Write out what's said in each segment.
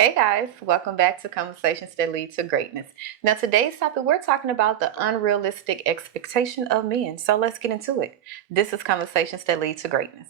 Hey guys, welcome back to Conversations That Lead to Greatness. Now, today's topic, we're talking about the unrealistic expectation of men. So let's get into it. This is Conversations That Lead to Greatness.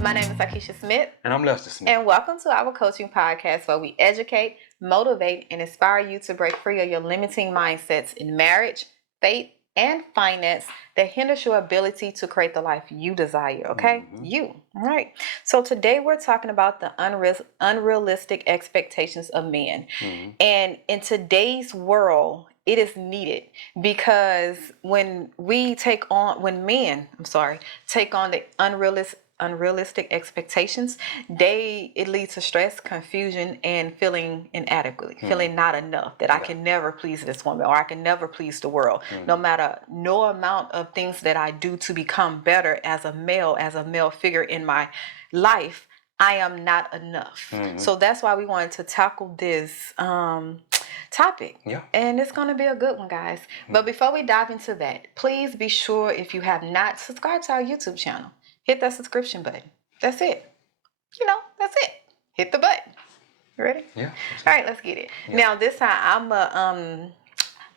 My name is Akisha Smith. And I'm Lester Smith. And welcome to our coaching podcast where we educate, motivate, and inspire you to break free of your limiting mindsets in marriage, faith, and finance that hinders your ability to create the life you desire, okay? You, all right? So today we're talking about the unrealistic expectations of men. And in today's world, it is needed because when men take on the unrealistic expectations, it leads to stress, confusion, and feeling inadequate, feeling not enough, that I can never please this woman or I can never please the world. No amount of things that I do to become better as a male figure in my life, I am not enough. So that's why we wanted to tackle this topic. And it's going to be a good one, guys. But before we dive into that, please be sure, if you have not subscribed to our YouTube channel, hit that subscription button. That's it. That's it. Hit the button. You ready? Yeah. All right, let's get it. Now, this time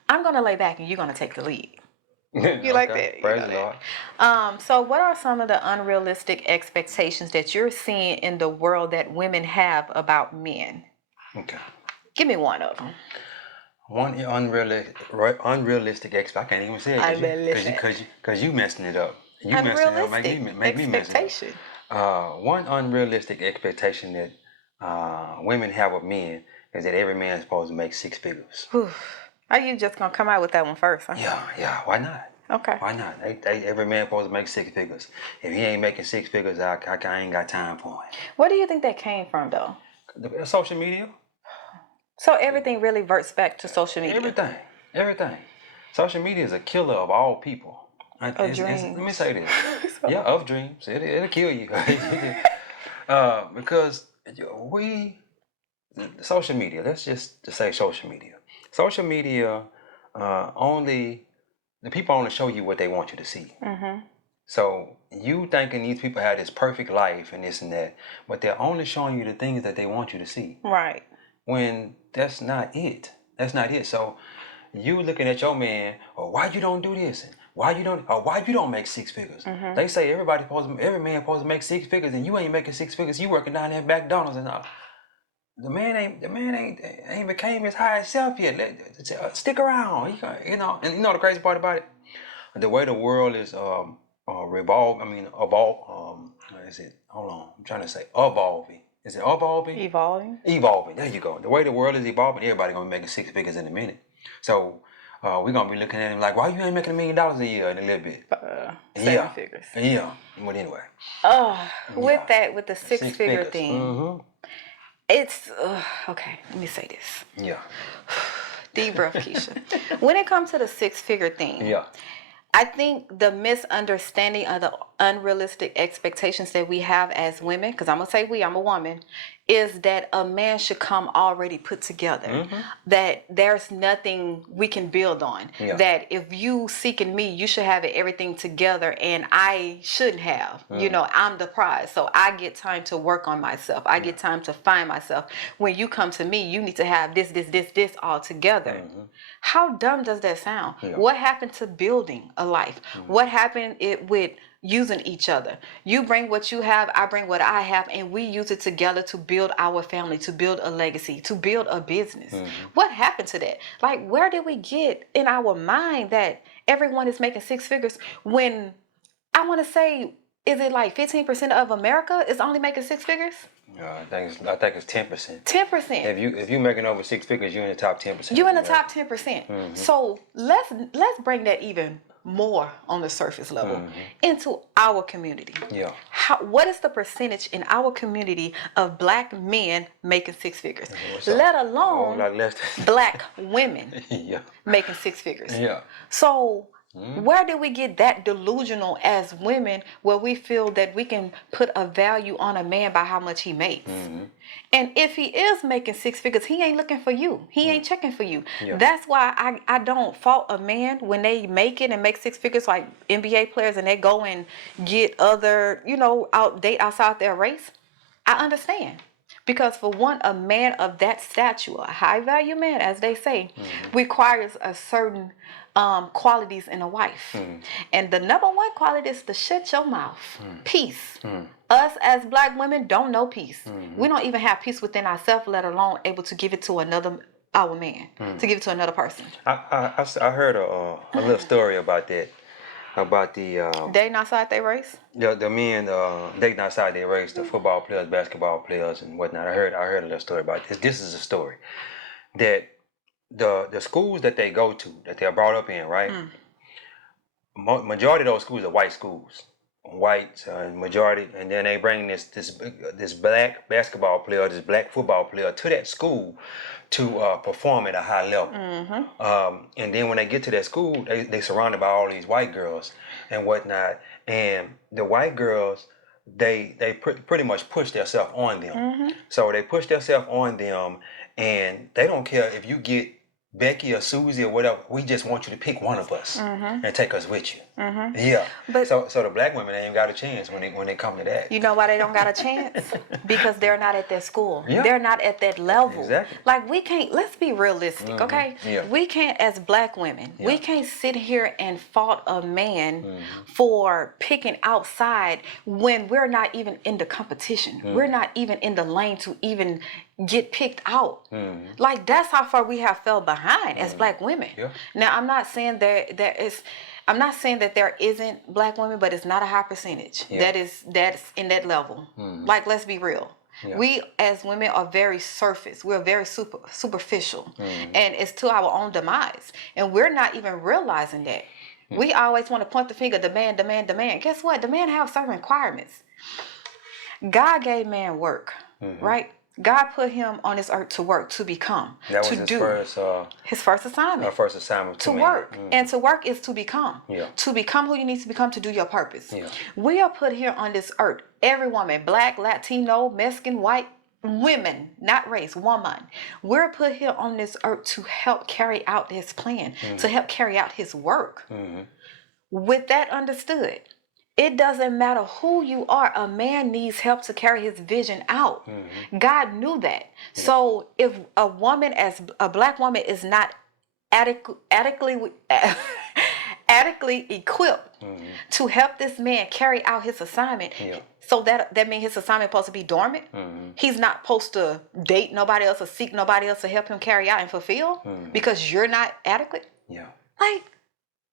I'm gonna lay back and you're gonna take the lead. You like that? Praise the Lord. So what are some of the unrealistic expectations that you're seeing in the world that women have about men? Okay. Give me one of them. One unrealistic expectation. I can't even say it because you messing it up. You messing it up. Make me mess it up. One unrealistic expectation that women have of men is that every man is supposed to make six figures. Are you just gonna come out with that one first? Huh? Yeah. Why not? Okay. Why not? Every man supposed to make six figures. If he ain't making six figures, I ain't got time for it. Where do you think that came from, though? Social media. So everything really reverts back to social media. Everything. Social media is a killer of all people. Of dreams. Let me say this. Of dreams. It'll kill you. Because social media, let's just say social media. Social media, the people only show you what they want you to see. So you thinking these people have this perfect life and this and that, but they're only showing you the things that they want you to see. Right. When that's not it. That's not it. So you looking at your man, or why you don't do this, and why you don't make six figures. They say every man supposed to make six figures, and you ain't making six figures. You working down there at McDonald's and all. The man ain't became his higher self yet. Stick around. And you know the crazy part about it, the way the world is evolving. Is it? Hold on, I'm trying to say evolving. Is it evolving? Evolving. There you go. The way the world is evolving, everybody gonna be making six figures in a minute. So we're gonna be looking at him like, why you ain't making $1 million a year in a little bit? Seven figures. Yeah. But anyway. With the six figure thing. It's okay. Let me say this. Yeah. Deep breath, Keisha. When it comes to the six figure thing, I think the misunderstanding of the unrealistic expectations that we have as women, because I'm going to say I'm a woman, is that a man should come already put together. That there's nothing we can build on. That if you seeking me, you should have everything together and I shouldn't have. I'm the prize. So I get time to work on myself. I get time to find myself. When you come to me, you need to have this all together. How dumb does that sound? What happened to building a life? What happened with using each other? You bring what you have, I bring what I have, and we use it together to build our family, to build a legacy, to build a business. What happened to that? Like, where did we get in our mind that everyone is making six figures when I want to say, is it like 15% of America is only making six figures? I think it's 10%. 10%. If you're making over six figures, you're in the top 10%. You're in the top 10%. So let's bring that even more on the surface level into our community. What is the percentage in our community of black men making six figures? Let alone black women making six figures. So Where did we get that delusional as women where we feel that we can put a value on a man by how much he makes? And if he is making six figures, he ain't looking for you. He ain't checking for you. Yeah. That's why I don't fault a man when they make it and make six figures like NBA players and they go and get other, date outside their race. I understand. Because for one, a man of that stature, a high value man, as they say, requires a certain qualities in a wife. And the number one quality is to shut your mouth. Peace. Us as black women don't know peace. We don't even have peace within ourselves, let alone able to give it to our man, to give it to another person. I heard a little story about that. About the Dating outside their race? the men dating outside their race, the football players, basketball players, and whatnot. I heard a little story about this. This is a story that the schools that they go to, that they're brought up in, right? Majority of those schools are white schools, white majority, and then they bring this black basketball player, this black football player to that school to perform at a high level. And then when they get to that school, they surrounded by all these white girls and whatnot. And the white girls, they pretty much push themselves on them. So they push themselves on them, and they don't care if you get Becky or Susie or whatever. We just want you to pick one of us and take us with you. Yeah. But so the black women ain't got a chance when they come to that. you know why they don't got a chance? Because they're not at that school. Yeah. They're not at that level. Exactly. Like we can't, let's be realistic, okay? Yeah. We can't, as black women, we can't sit here and fault a man for picking outside when we're not even in the competition. We're not even in the lane to even get picked out. Like that's how far we have fell behind as black women. Yeah. Now I'm not saying I'm not saying that there isn't black women, but it's not a high percentage that's in that level. Like let's be real. Yeah. We as women are very surface. We're very superficial, and it's to our own demise. And we're not even realizing that. We always want to point the finger, demand. Guess what? The man have certain requirements. God gave man work, right? God put him on this earth to work, to become, That was to his do. His first assignment. Our first assignment To work. And to work is to become. Yeah. To become who you need to become to do your purpose. Yeah. We are put here on this earth. Every woman, black, Latino, Mexican, white, women, not race, woman. We're put here on this earth to help carry out his plan, to help carry out his work. With that understood, it doesn't matter who you are. A man needs help to carry his vision out. God knew that. So if a woman, as a black woman, is not adequately equipped to help this man carry out his assignment, so that means his assignment is supposed to be dormant. He's not supposed to date nobody else or seek nobody else to help him carry out and fulfill because you're not adequate. Yeah. Like,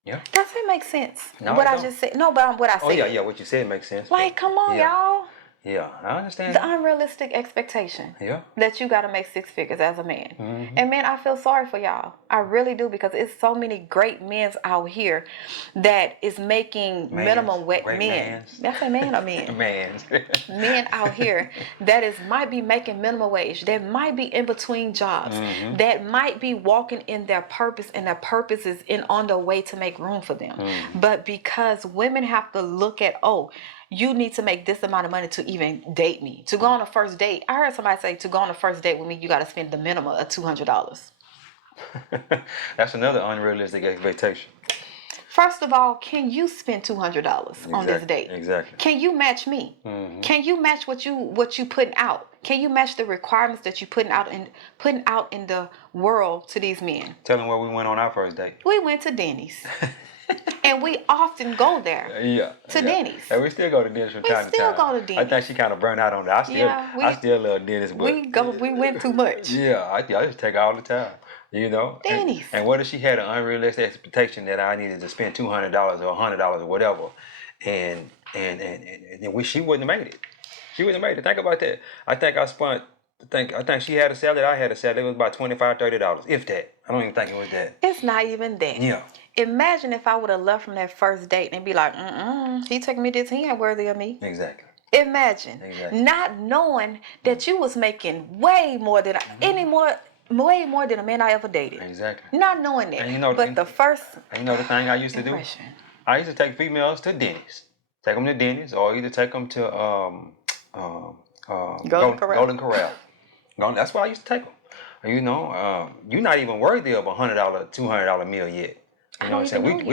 Yeah. does it make sense? No, What it I don't. just said. No, but what I said. Oh yeah. What you said makes sense. Like, come on, Yeah. y'all. Yeah, I understand. The unrealistic expectation Yeah. that you got to make six figures as a man. And man, I feel sorry for y'all. I really do, because it's so many great men out here that is making minimum wage. Great Men. mans. That's a man or men? Man. Men out here that might be making minimum wage, that might be in between jobs, that might be walking in their purpose, and their purpose is on their way to make room for them. But because women have to look at, you need to make this amount of money to even date me. To go on a first date, I heard somebody say, to go on a first date with me, you got to spend the minimum of $200. That's another unrealistic expectation. First of all, can you spend $200 on this date? Exactly. Can you match me? Can you match what you putting out? Can you match the requirements that you putting out in the world to these men? Tell them where we went on our first date. We went to Denny's. And we often go there. Yeah. To Denny's. And we still go to Denny's from time to time. We still go to Denny's. I think she kind of burned out on that. I still love Denny's, but we went too much. Yeah, I just take her all the time. You know, Denny's. And what if she had an unrealistic expectation that I needed to spend $200 or $100 or whatever, and she wouldn't have made it. She wouldn't have made it. Think about that. I think she had a salad. I had a salad. It was about $25, $30, if that. I don't even think it was that. It's not even that. Yeah. Imagine if I would have left from that first date and be like, he taking me this, he ain't worthy of me. Exactly. Imagine not knowing that you was making way more than any more. way more than a man I ever dated. Exactly. Not knowing that. And you know, but the first and you know the thing I used to do? impression. I used to take females to dentists. Take them to dentists, or either take them to Golden Corral. That's why I used to take them. You know, you're not even worthy of $100, $200 meal yet. You know what I'm saying?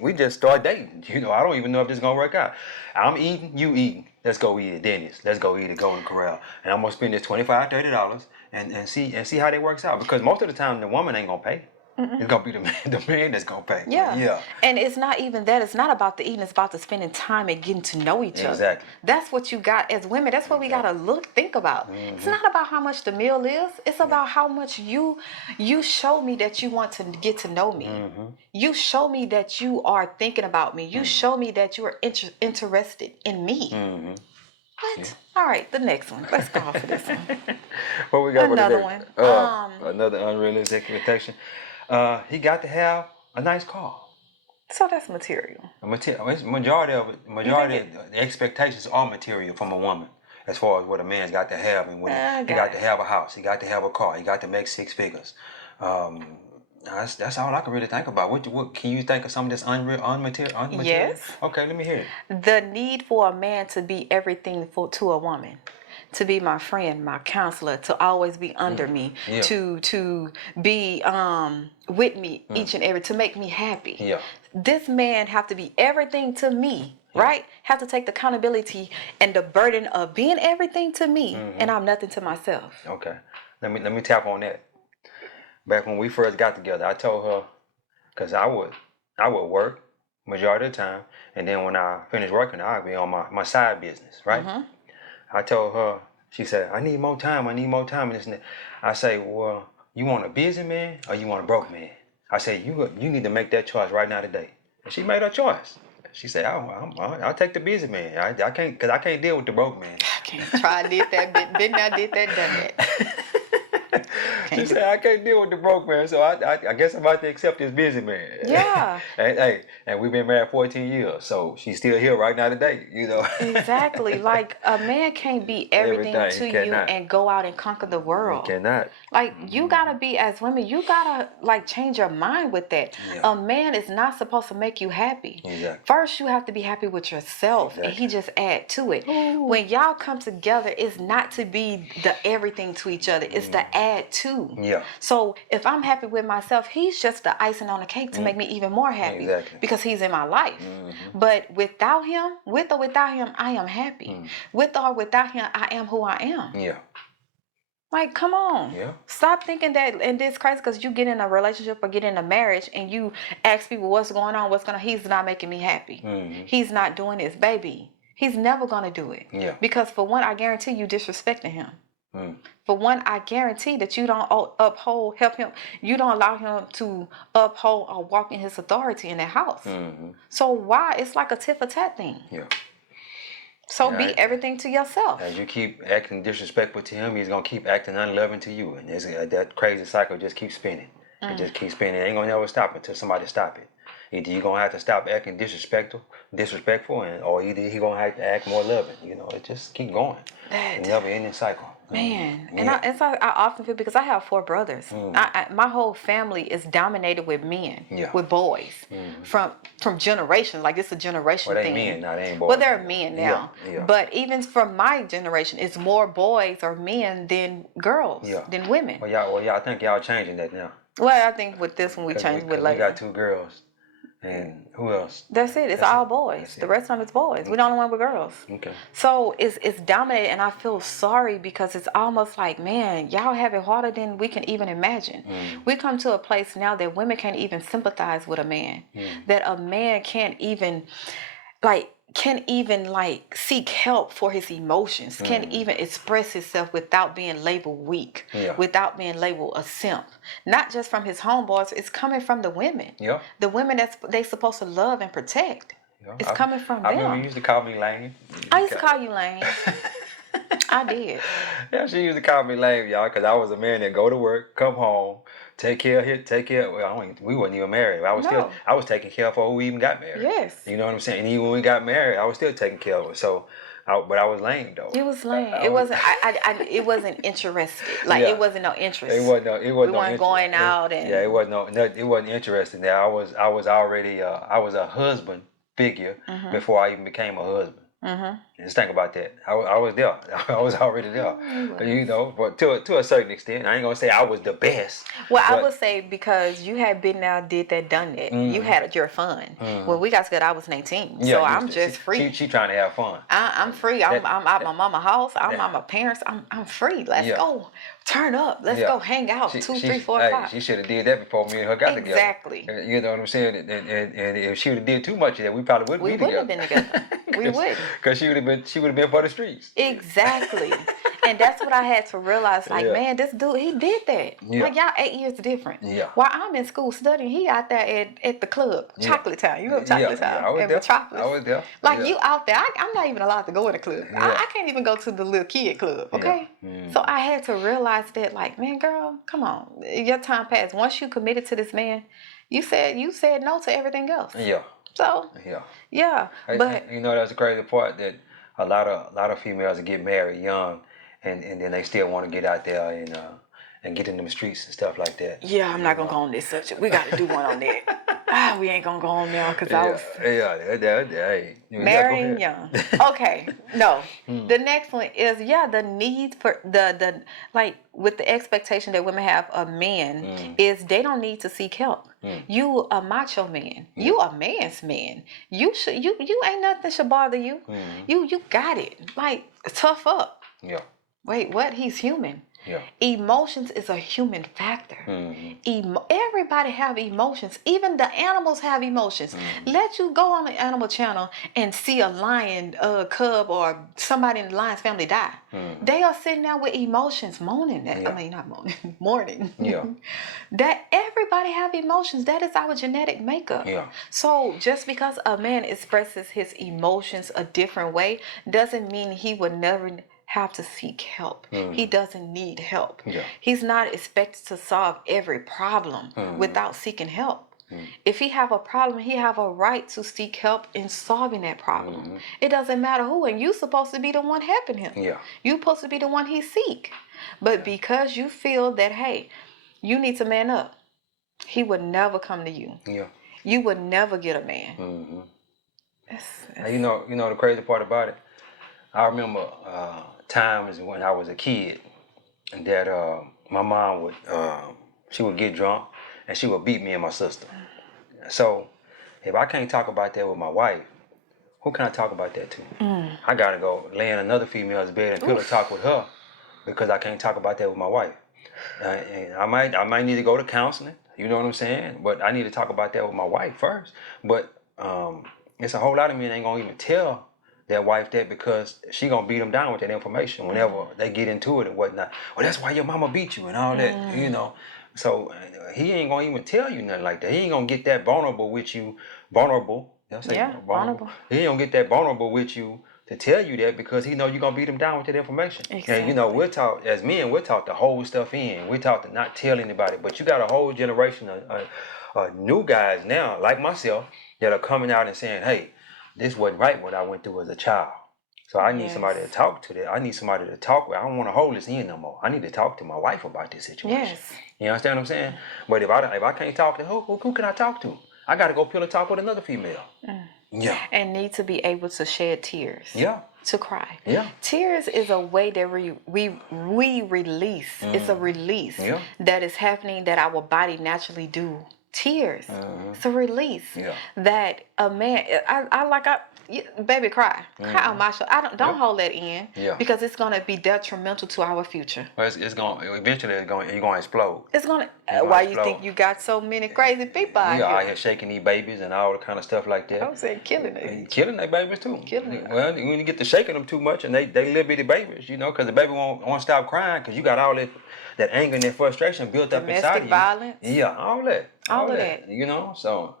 We just start dating. You know, I don't even know if this is gonna work out. I'm eating, you eating. Let's go eat at Denny's. Let's go eat at Golden Corral. And I'm gonna spend this $25, $30 and see how that works out. Because most of the time the woman ain't gonna pay. It's gonna be the man that's gonna pay. Yeah. And it's not even that. It's not about the eating. It's about the spending time and getting to know each other. Exactly. That's what you got as women. That's what we gotta think about. It's not about how much the meal is. It's about how much you show me that you want to get to know me. You show me that you are thinking about me. You show me that you are interested in me. What? Yeah. All right, the next one. Let's go for this one. What we got? Another one. Another unrealistic expectation. He got to have a nice car. So that's material. Majority of the expectations are material from a woman, as far as what a man's got to have, and what he got to have a house, he got to have a car, he got to make six figures. That's all I can really think about. What can you think of some of this unmaterial? Yes. Okay, let me hear it. The need for a man to be everything to a woman. To be my friend, my counselor, to always be under me, to be with me each and every, to make me happy. Yeah. This man have to be everything to me, right? Have to take the accountability and the burden of being everything to me, and I'm nothing to myself. Okay, let me tap on that. Back when we first got together, I told her, cause I would work majority of the time, and then when I finished working, I'd be on my side business, right? I told her, she said, I need more time, and this and that. I say, well, you want a busy man or you want a broke man? I said, you need to make that choice right now today. And she made her choice. She said, I'll take the busy man. I can't, because I can't deal with the broke man. I can't. I did that, done that. She said, I can't deal with the broke man, so I guess I'm about to accept this busy man. Yeah. and we've been married 14 years, so she's still here right now today, you know. Exactly. Like, a man can't be everything to you and go out and conquer the world. He cannot. Like, you gotta be, as women, you gotta, like, change your mind with that. Yeah. A man is not supposed to make you happy. Exactly. First, you have to be happy with yourself, and he just add to it. Ooh. When y'all come together, it's not to be the everything to each other. It's to add to. Yeah. So if I'm happy with myself, he's just the icing on the cake to make me even more happy. Exactly. Because he's in my life. But without him, with or without him, I am happy. With or without him, I am who I am. Yeah. Like, come on. Yeah. Stop thinking that, and this crazy because you get in a relationship or get in a marriage and you ask people what's going on, he's not making me happy. He's not doing this, baby. He's never going to do it. Yeah. Because for one, I guarantee you disrespecting him. For one, I guarantee that you don't help him. You don't allow him to uphold or walk in his authority in that house. So why? It's like a tit for tat thing. Yeah. So be everything to yourself. As you keep acting disrespectful to him, he's gonna keep acting unloving to you, and that crazy cycle just keeps spinning. It just keeps spinning. It ain't gonna never stop until somebody stop it. Either you're gonna have to stop acting disrespectful, or either he gonna have to act more loving. You know, it just keep going. It never ending cycle. Man, and I often feel, because I have 4 brothers. My whole family is dominated with men, with boys, from generations. Like, it's a generation thing. Men now, they ain't boys. Well, they're men now. Yeah. But even from my generation, it's more boys or men than girls, than women. Well, y'all think y'all changing that now. Well, I think with this one we changed with later. We got 2 girls. And who else? That's it. It's all boys. The rest of them is boys. We're the only one with girls. Okay. So it's dominated, and I feel sorry because it's almost like, man, y'all have it harder than we can even imagine. We come to a place now that women can't even sympathize with a man. That a man can't even seek help for his emotions, can't even express himself without being labeled weak, without being labeled a simp. Not just from his homeboys, it's coming from the women. Yeah. The women that they supposed to love and protect. Yeah. It's coming from them. I remember you used to call me lame. I used to call you lame. I did. Yeah, she used to call me lame, y'all, because I was a man that go to work, come home, take care. Well, we wasn't even married. I was taking care of her before we even got married. Yes. You know what I'm saying? And even when we got married, I was still taking care of her. So But I was lame though. It was lame. I It was, wasn't. It wasn't interested. Like yeah. it wasn't no It interest. wasn't no. It We wasn't no. weren't going out Yeah, it and. wasn't no. It wasn't interesting. There, I was already. I was a husband figure Mhm. before I even became a husband. Mhm. Just think about that. I was there. I was already there. You know, but to a certain extent, I ain't gonna say I was the best. Well, I would But say because you had been there, did that, done that. You mm, had your fun. When we got together, I was 19, yeah, so you I'm used to. just free. She trying to have fun. I'm free. I'm That, I'm at my that, mama house. I'm at that my parents. I'm free. Let's yeah, go. Turn up. Let's yeah. go hang out. 2, 3, 4 Hey, o'clock. she should have did that before me and her got together. Exactly. You know what I'm saying? And if she would have did too much of that, we probably wouldn't We be wouldn't have together. been together. We wouldn't. Cause she would have been for the streets. Exactly. And that's what I had to realize. Like, Yeah, man, this dude, he did that. yeah, Like, y'all 8 years different. yeah, While I'm in school studying, he out there at the club, yeah, Chocolate Town. You know yeah, Chocolate yeah. Town I was and there. I Metropolis. was there. Like, Yeah, you out there. I'm not even allowed to go in the club. yeah, I can't even go to the little kid club, yeah. okay? So I had to realize that, like, man, girl, come on. Your time passed. Once you committed to this man, you said no to everything else. Yeah, So, yeah. yeah. But You know, that's the crazy part that a lot of females get married young, and then they still want to get out there and get in them streets and stuff like that. yeah, I'm You not gonna know. go on this subject. We got to do one on that. We ain't gonna go on there because I Yeah, was hey, yeah, go marrying ahead. young. Okay, no. The next one is the needs for the like with the expectation that women have of men is they don't need to seek help. You a macho man. You a man's man. You ain't nothing should bother you. You got it. Like tough up. Yeah, Wait, what? He's human. yeah. Emotions is a human factor. Everybody have emotions. Even the animals have emotions. Let you go on the animal channel and see a lion cub or somebody in the lion's family die. They are sitting there with emotions, moaning that. Yeah. I mean, not moaning, mourning. Yeah. That everybody have emotions. That is our genetic makeup. Yeah. So just because a man expresses his emotions a different way doesn't mean he would never have to seek help. He doesn't need help. Yeah. He's not expected to solve every problem without seeking help. If he have a problem, he have a right to seek help in solving that problem. It doesn't matter who, and you supposed to be the one helping him. Yeah. You supposed to be the one he seek. But because you feel that, hey, you need to man up, he would never come to you. Yeah. You would never get a man. And you know the crazy part about it. I remember times when I was a kid that my mom would she would get drunk and she would beat me and my sister. So if I can't talk about that with my wife, who can I talk about that to? I gotta go lay in another female's bed and pillow talk with her because I can't talk about that with my wife. And I might need to go to counseling. You know what I'm saying? But I need to talk about that with my wife first. But it's a whole lot of men ain't gonna even tell their wife that because she gonna beat them down with that information whenever they get into it and whatnot. Well, that's why your mama beat you and all that, you know. So he ain't gonna even tell you nothing like that. He ain't gonna get that vulnerable with you. Vulnerable. Did I say Yeah, vulnerable. He ain't gonna get that vulnerable with you to tell you that because he know you're gonna beat him down with that information. Exactly. And you know, we're taught as men, we're taught to hold stuff in. We're taught to not tell anybody. But you got a whole generation of new guys now, like myself, that are coming out and saying, hey, this wasn't right what I went through as a child. So I need somebody to talk to that. I need somebody to talk with. I don't want to hold this in no more. I need to talk to my wife about this situation. Yes. You understand what I'm saying? But if I can't talk to who can I talk to? I got to go pillow talk with another female. Yeah. And need to be able to shed tears. Yeah. To cry. Yeah. Tears is a way that we release. It's a release that is happening that our body naturally do. Tears. It's a release. Yeah. That a man, baby, cry on my shoulder. Don't hold that in because it's gonna be detrimental to our future. Well, it's going eventually you're going to explode. It's gonna. gonna Why explode. you think you got so many crazy people out You out here? here shaking these babies and all the kind of stuff like that. I'm saying killing it. And killing their babies too. Killing them. Well, when you get to shaking them too much and they little bitty babies, you know, because the baby won't stop crying because you got all that anger and that frustration built up inside of you. Domestic violence. Yeah, all that. All of that. You know, so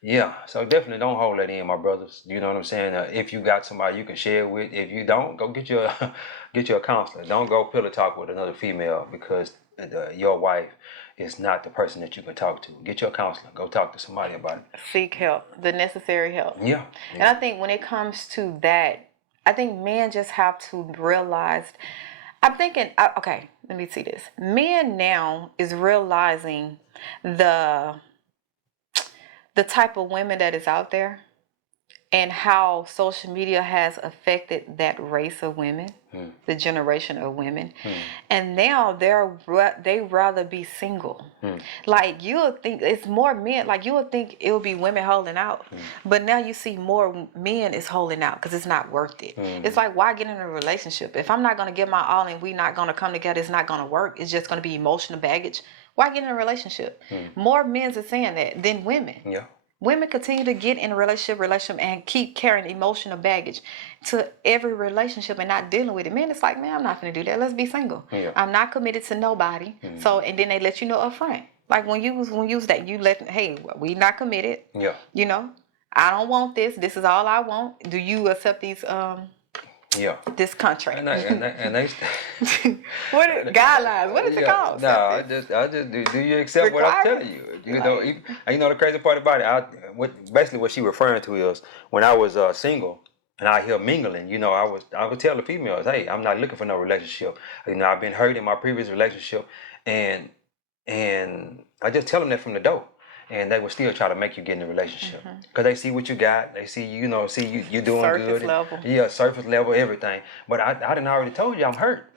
yeah, so definitely don't hold that in, my brothers. You know what I'm saying? If you got somebody you can share with, if you don't, go get you a counselor. Don't go pillow talk with another female because your wife is not the person that you can talk to. Get your counselor. Go talk to somebody about it. Seek help, the necessary help. Yeah. And I think when it comes to that, I think men just have to realize. I'm thinking, okay, let me see this. Men now is realizing the the type of women that is out there and how social media has affected that race of women, the generation of women. And now they rather be single. Like you would think it's more men, like you would think it would be women holding out, but now you see more men is holding out because it's not worth it. It's like, why get in a relationship if I'm not going to give my all and we not going to come together? It's not going to work. It's just going to be emotional baggage. Why get in a relationship? More men are saying that than women. Yeah. Women continue to get in a relationship and keep carrying emotional baggage to every relationship and not dealing with it. Men, it's like, man, I'm not going to do that. Let's be single. Yeah. I'm not committed to nobody. So, and then they let you know up front. Like when you use that, you let, hey, we not committed. Yeah. You know, I don't want this. This is all I want. Do you accept these Yeah. this contract? And they What is, guidelines? What is it called? No, I just do you accept what I'm telling you? You know, and you know the crazy part about it, basically what she referring to is when I was single and out here mingling, you know, I would tell the females, hey, I'm not looking for no relationship. You know, I've been hurt in my previous relationship, and I just tell them that from the door. And they will still try to make you get in a relationship because they see what you got. They see you know, you doing Surface good. level. Yeah, surface level, everything. But I done already told you I'm hurt.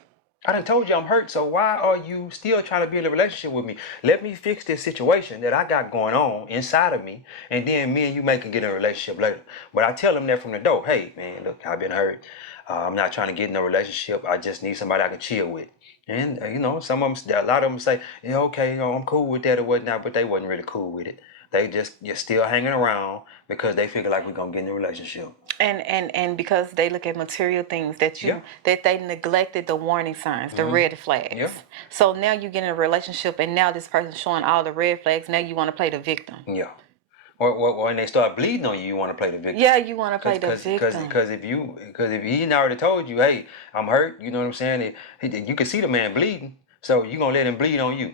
I done told you I'm hurt. So why are you still trying to be in a relationship with me? Let me fix this situation that I got going on inside of me, and then me and you can get in a relationship later. But I tell them that from the door. Hey, man, look, I've been hurt. I'm not trying to get in a relationship. I just need somebody I can chill with. And you know, some of them, a lot of them say, yeah, okay, you know, I'm cool with that or whatnot, but they wasn't really cool with it. They you're still hanging around because they figure like we're gonna get in a relationship. And because they look at material things that that they neglected the warning signs, the red flags. Yeah. So now you get in a relationship and now this person's showing all the red flags. Now you want to play the victim. Yeah. Or when they start bleeding on you, you want to play the victim. Yeah, you want to play the victim. Because if he already told you, hey, I'm hurt, you know what I'm saying? You can see the man bleeding, so you gonna let him bleed on you.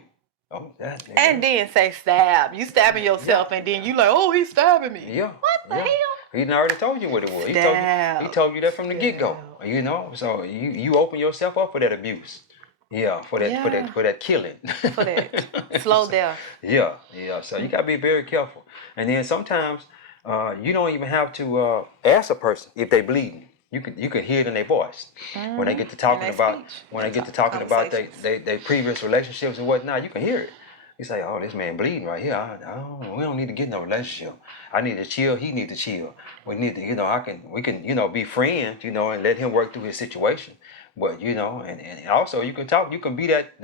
Oh, and then say stab. You stabbing yourself, and then you like, oh, he's stabbing me. Yeah. What the hell? He already told you what it was. He told you that from the get go. You know, so you open yourself up for that abuse. Yeah, for that killing. For that slow death. Yeah. So you gotta be very careful. And then sometimes you don't even have to ask a person if they bleeding. You can hear it in their voice when they get to talking about their previous relationships and whatnot. You can hear it. You say, "Oh, this man bleeding right here. We don't need to get in no relationship. I need to chill. He need to chill. We need to, we can, be friends, and let him work through his situation. But and also you can talk. You can be that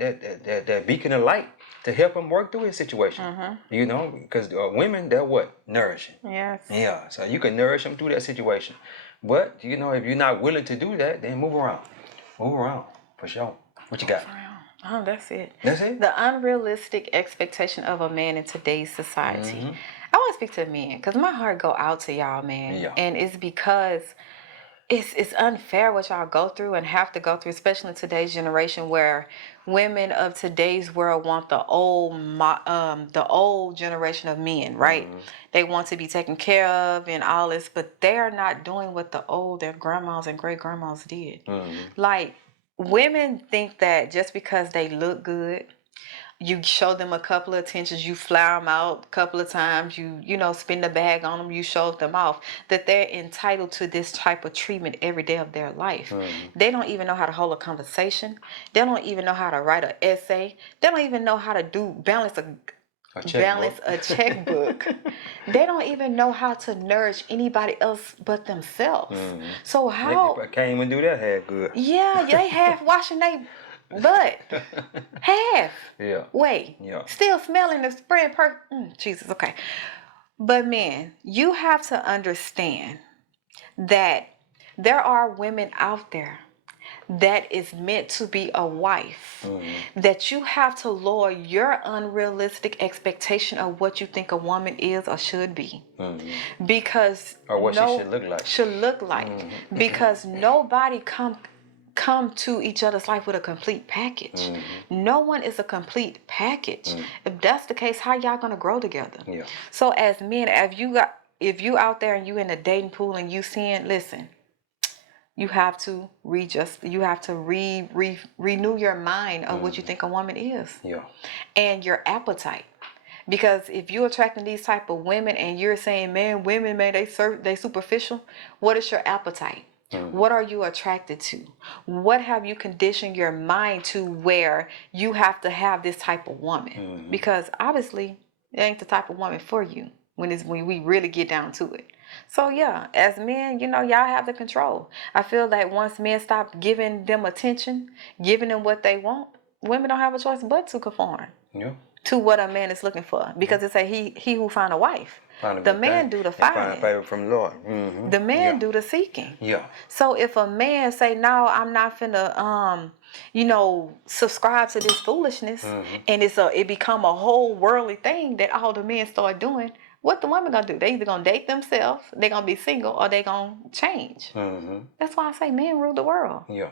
beacon of light to help him work through his situation. Because women, they're what? Nourishing. Yes. Yeah. So you can nourish him through that situation. But if you're not willing to do that, then move around. Move around for sure. What you got? Oh, that's it. That's it? The unrealistic expectation of a man in today's society. I want to speak to men because my heart go out to y'all, man. Yeah. And it's because it's unfair what y'all go through and have to go through, especially in today's generation where women of today's world want the old generation of men, right? They want to be taken care of and all this, but they're not doing what their grandmas and great grandmas did. Like, women think that just because they look good, you show them a couple of attentions, you flower them out a couple of times, you spin the bag on them, you show them off, that they're entitled to this type of treatment every day of their life. They don't even know how to hold a conversation. They don't even know how to write an essay. They don't even know how to balance a checkbook. They don't even know how to nourish anybody else but themselves. So how? They can't even do that half good. Yeah, they half washing their butt. Half. Yeah. Wait. Yeah. Still smelling the spraying Jesus, okay. But man, you have to understand that there are women out there that is meant to be a wife, that you have to lower your unrealistic expectation of what you think a woman is or should be. Because or what she should look like. Because nobody come to each other's life with a complete package. No one is a complete package. If that's the case, how y'all gonna grow together? Yeah. So as men, if you out there and you in the dating pool and you seeing, listen, you have to renew your mind of what you think a woman is. Yeah. And your appetite. Because if you're attracting these type of women and you're saying, man, women, man, they superficial, what is your appetite? What are you attracted to? What have you conditioned your mind to where you have to have this type of woman? Because obviously it ain't the type of woman for you when we really get down to it. So yeah, as men, y'all have the control. I feel that once men stop giving them attention, giving them what they want, women don't have a choice but to conform. Yeah. To what a man is looking for, because it's a he who find a wife. Find a The good man thing. do the And find finding. favor from the Lord. The man do the seeking. Yeah. So if a man say, no, I'm not finna subscribe to this foolishness, and it become a whole worldly thing that all the men start doing, what the women gonna do? They either gonna date themselves, they gonna be single, or they gonna change. That's why I say men rule the world. Yeah.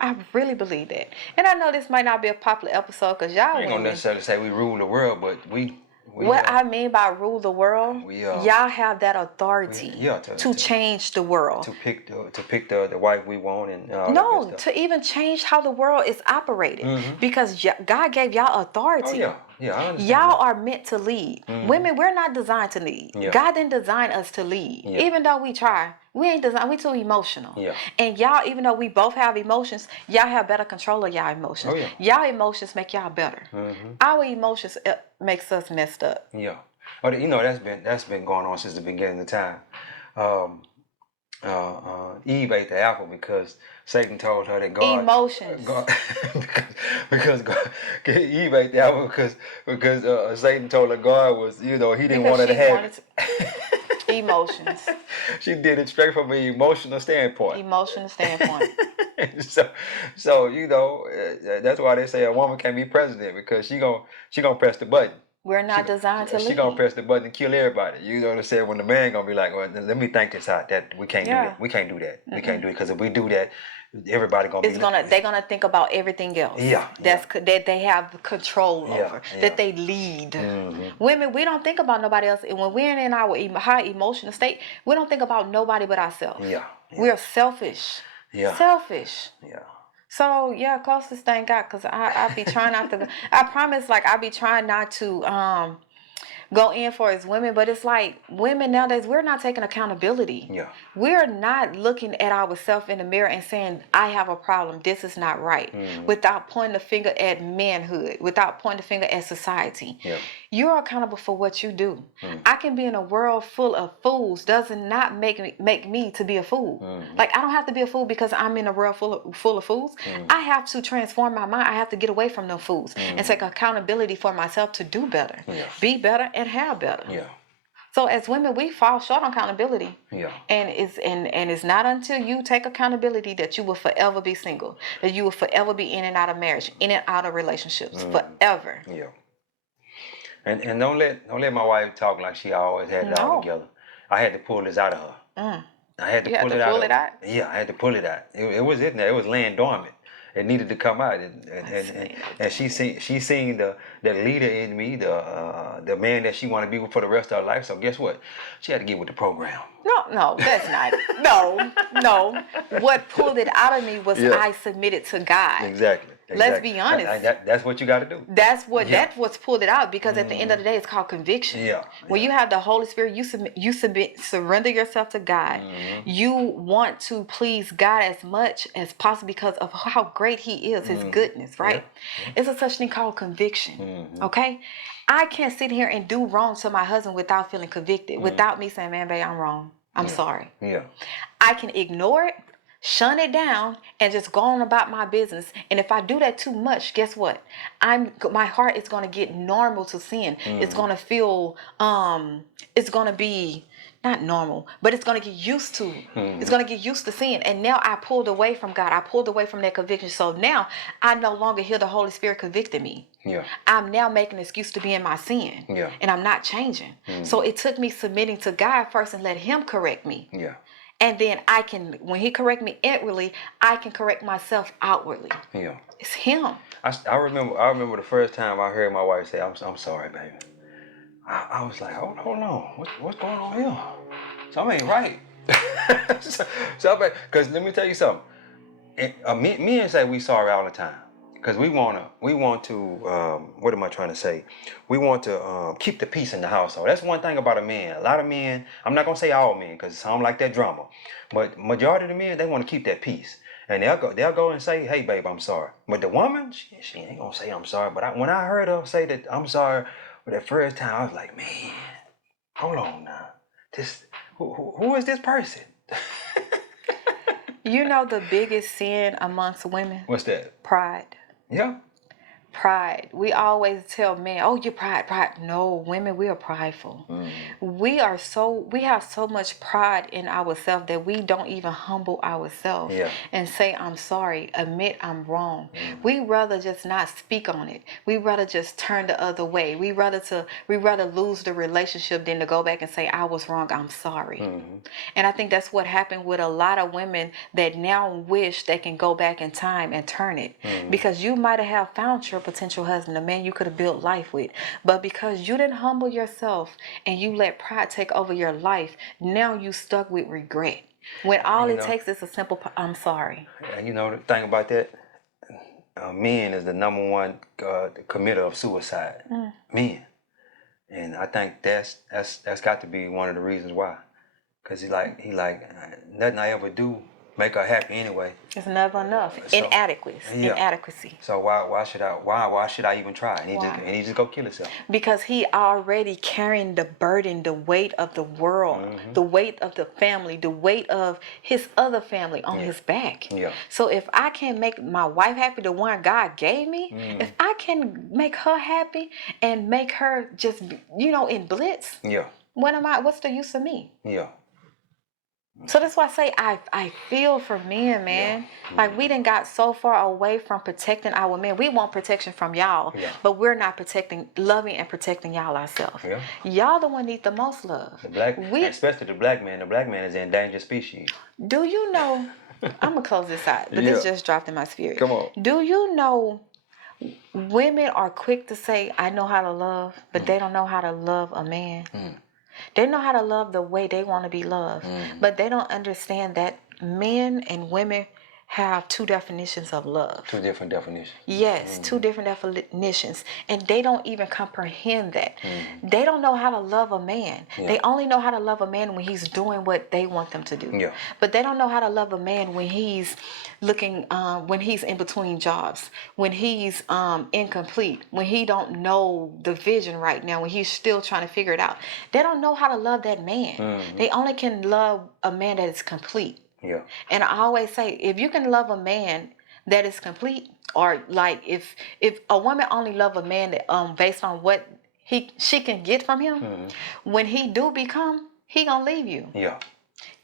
I really believe that. And I know this might not be a popular episode because y'all I ain't gonna necessarily say we rule the world, but we what I mean by rule the world, y'all have that authority to change the world. To pick the wife we want and all no, that good stuff. To even change how the world is operated. Because God gave y'all authority. Oh, yeah, I understand. Y'all are meant to lead. Women, we're not designed to lead. Yeah. God didn't design us to lead. Yeah. Even though we try, we ain't designed. We too emotional. Yeah. And y'all, even though we both have emotions, y'all have better control of y'all emotions. Oh, yeah. Y'all emotions make y'all better. Our emotions makes us messed up. Yeah. But that's been going on since the beginning of time. Eve ate the apple because Satan told her that God emotions. because Eve ate the apple because Satan told her God was he didn't want her to have it. Emotions. She did it straight from an emotional standpoint. So that's why they say a woman can't be president, because she gonna press the button. We're not designed to lead. She gonna press the button and kill everybody. You know what I'm saying? When the man gonna be like, well, let me think this out. That we can't do that. We can't do that. We can't do it, because if we do that, everybody gonna they're gonna think about everything else. Yeah. That they have control over. That they lead. Women, we don't think about nobody else. And when we're in our high emotional state, we don't think about nobody but ourselves. Yeah. We're selfish. Yeah. Selfish. Yeah. So yeah, closest thing God, because I be trying not to. I promise, I be trying not to go in for as women, but it's like women nowadays, we're not taking accountability. Yeah. We're not looking at ourselves in the mirror and saying, I have a problem, this is not right, without pointing the finger at manhood, without pointing the finger at society. Yeah. You're accountable for what you do. I can be in a world full of fools, does not make me to be a fool. I don't have to be a fool because I'm in a world full of fools. I have to transform my mind. I have to get away from them fools and take accountability for myself to do better, be better, and have better. Yeah. So as women, we fall short on accountability. Yeah. And it's not until you take accountability that you will forever be single, that you will forever be in and out of marriage, in and out of relationships, forever. Yeah. And don't let my wife talk like she always had it all together. I had to pull this out of her. I had to pull it out. Yeah, I had to pull it out. It was in there. It was laying dormant. It needed to come out, and she seen the leader in me, the man that she wanted to be with for the rest of her life. So guess what? She had to get with the program. No, that's not it. No. What pulled it out of me was I submitted to God. Exactly. Let's be honest. That's what you got to do. That's what's pulled it out, because at the end of the day, it's called conviction. Yeah. When you have the Holy Spirit, you surrender yourself to God. You want to please God as much as possible because of how great He is, His goodness, right? Yeah. It's a such thing called conviction. Okay? I can't sit here and do wrong to my husband without feeling convicted, without me saying, man, babe, I'm wrong. I'm sorry. Yeah. I can ignore it, shun it down, and just go on about my business. And if I do that too much, guess what? My heart is going to get normal to sin. It's going to feel, it's going to be not normal, but it's going to get used to. It's going to get used to sin. And now I pulled away from God. I pulled away from that conviction. So now I no longer hear the Holy Spirit convicting me. Yeah. I'm now making an excuse to be in my sin. Yeah. And I'm not changing. So it took me submitting to God first and let Him correct me. Yeah. And then when He correct me inwardly, I can correct myself outwardly. Yeah. It's Him. I remember the first time I heard my wife say, I'm sorry, baby. I was like, hold on. What's going on here? Something ain't right. Because let me tell you something. Men say we sorry all the time. Because we want to, what am I trying to say? We want to keep the peace in the household. That's one thing about a man. A lot of men, I'm not going to say all men because I don't like that drama. But majority of the men, they want to keep that peace. And they'll go and say, hey, babe, I'm sorry. But the woman, she ain't going to say I'm sorry. But when I heard her say that I'm sorry for that first time, I was like, man, hold on now. Who is this person? You know the biggest sin amongst women? What's that? Pride. Yeah. Pride. We always tell men, oh, you're pride. No, women, we are prideful. We have so much pride in ourselves that we don't even humble ourselves and say, I'm sorry, admit I'm wrong. We rather just not speak on it. We rather just turn the other way. We rather lose the relationship than to go back and say, I was wrong, I'm sorry. And I think that's what happened with a lot of women that now wish they can go back in time and turn it. Because you might have found your potential husband, a man you could have built life with, but because you didn't humble yourself and you let pride take over your life, now you stuck with regret when all it takes is a simple I'm sorry. And you know the thing about that, men is the number one committer of suicide. Men. And I think that's got to be one of the reasons why, because he like nothing I ever do make her happy anyway. It's never enough. Inadequacy. So why should I even try? And he just go kill himself. Because he already carrying the burden, the weight of the world, the weight of the family, the weight of his other family on his back. Yeah. So if I can make my wife happy, the one God gave me, if I can make her happy and make her just in bliss, what's the use of me? Yeah. So that's why I say I feel for men, man. Like we done got so far away from protecting our men. We want protection from y'all, but we're not loving and protecting y'all ourselves. Yeah. Y'all the one need the most love. Especially the black man. The black man is an endangered species. Do you know? I'm gonna close this out, but this just dropped in my spirit. Come on. Do you know? Women are quick to say I know how to love, but they don't know how to love a man. They know how to love the way they want to be loved, but they don't understand that men and women have two definitions of love. Two different definitions. Yes, two different definitions. And they don't even comprehend that. They don't know how to love a man. They only know how to love a man when he's doing what they want them to do. Yeah. But they don't know how to love a man when he's looking, when he's in between jobs, when he's incomplete, when he don't know the vision right now, when he's still trying to figure it out. They don't know how to love that man. They only can love a man that is complete. Yeah. And I always say, if you can love a man that is complete, or like if a woman only love a man that based on what she can get from him, when he do become, he gonna leave you. Yeah.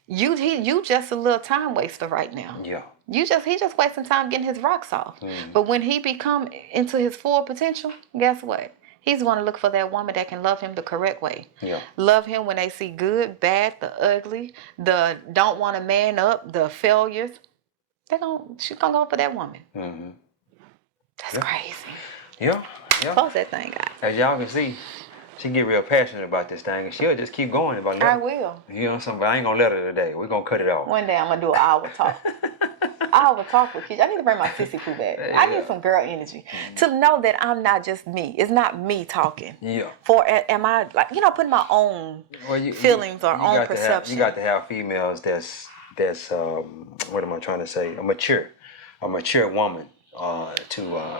You just a little time waster right now. Yeah. He just wasting time getting his rocks off. But when he become into his full potential, guess what? He's going to look for that woman that can love him the correct way. Yeah. Love him when they see good, bad, the ugly, the don't want to man up, the failures. She's going to go for that woman. That's crazy. Yeah. Close that thing out. As y'all can see, she get real passionate about this thing, and she'll just keep going about it. I will. You know something? But I ain't going to let her today. We're going to cut it off. One day I'm going to do an hour talk. Hour talk with kids. I need to bring my sissy poo back. I need some girl energy to know that I'm not just me. It's not me talking. Yeah. Am I putting my own feelings or own perception? You got to have females that's what am I trying to say? A mature woman.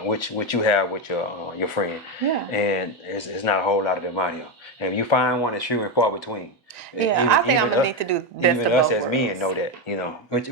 Which you have with your friend. Yeah. And it's not a whole lot of them out here. And if you find one, it's few and far between. Yeah, I think I'm gonna need to do best of both worlds. Even us as men know that,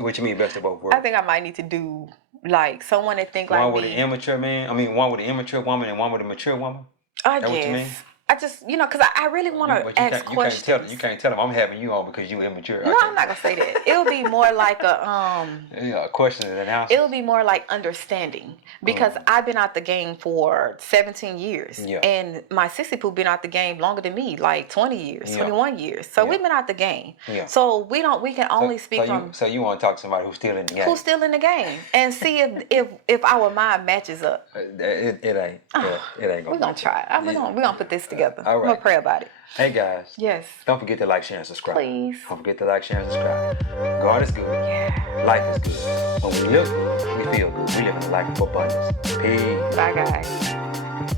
What you mean best of both worlds? I think I might need to do like someone that think like me. One with an immature man. One with an immature woman and one with a mature woman. I guess. What you mean? I just, because I really want to ask questions. You can't tell them I'm having you on because you immature. No, I'm not gonna say that. It'll be more like a a question and an answer. It'll be more like understanding because I've been out the game for 17 years, and my sissy poo been out the game longer than me, like 20 years, 21 years. So we've been out the game. Yeah. So we can only speak from. So you want to talk to somebody who's still in the game? Who's still in the game, and see if our mind matches up. It ain't. It ain't gonna. We're gonna try. We're gonna put this together. together. All I'm gonna right. pray about it. Hey guys, Yes. don't forget to like, share, and subscribe. Please. Don't forget to like, share, and subscribe. God is good. Yeah. Life is good. When we look, we feel good. We live in a life of abundance. Peace. Bye, guys.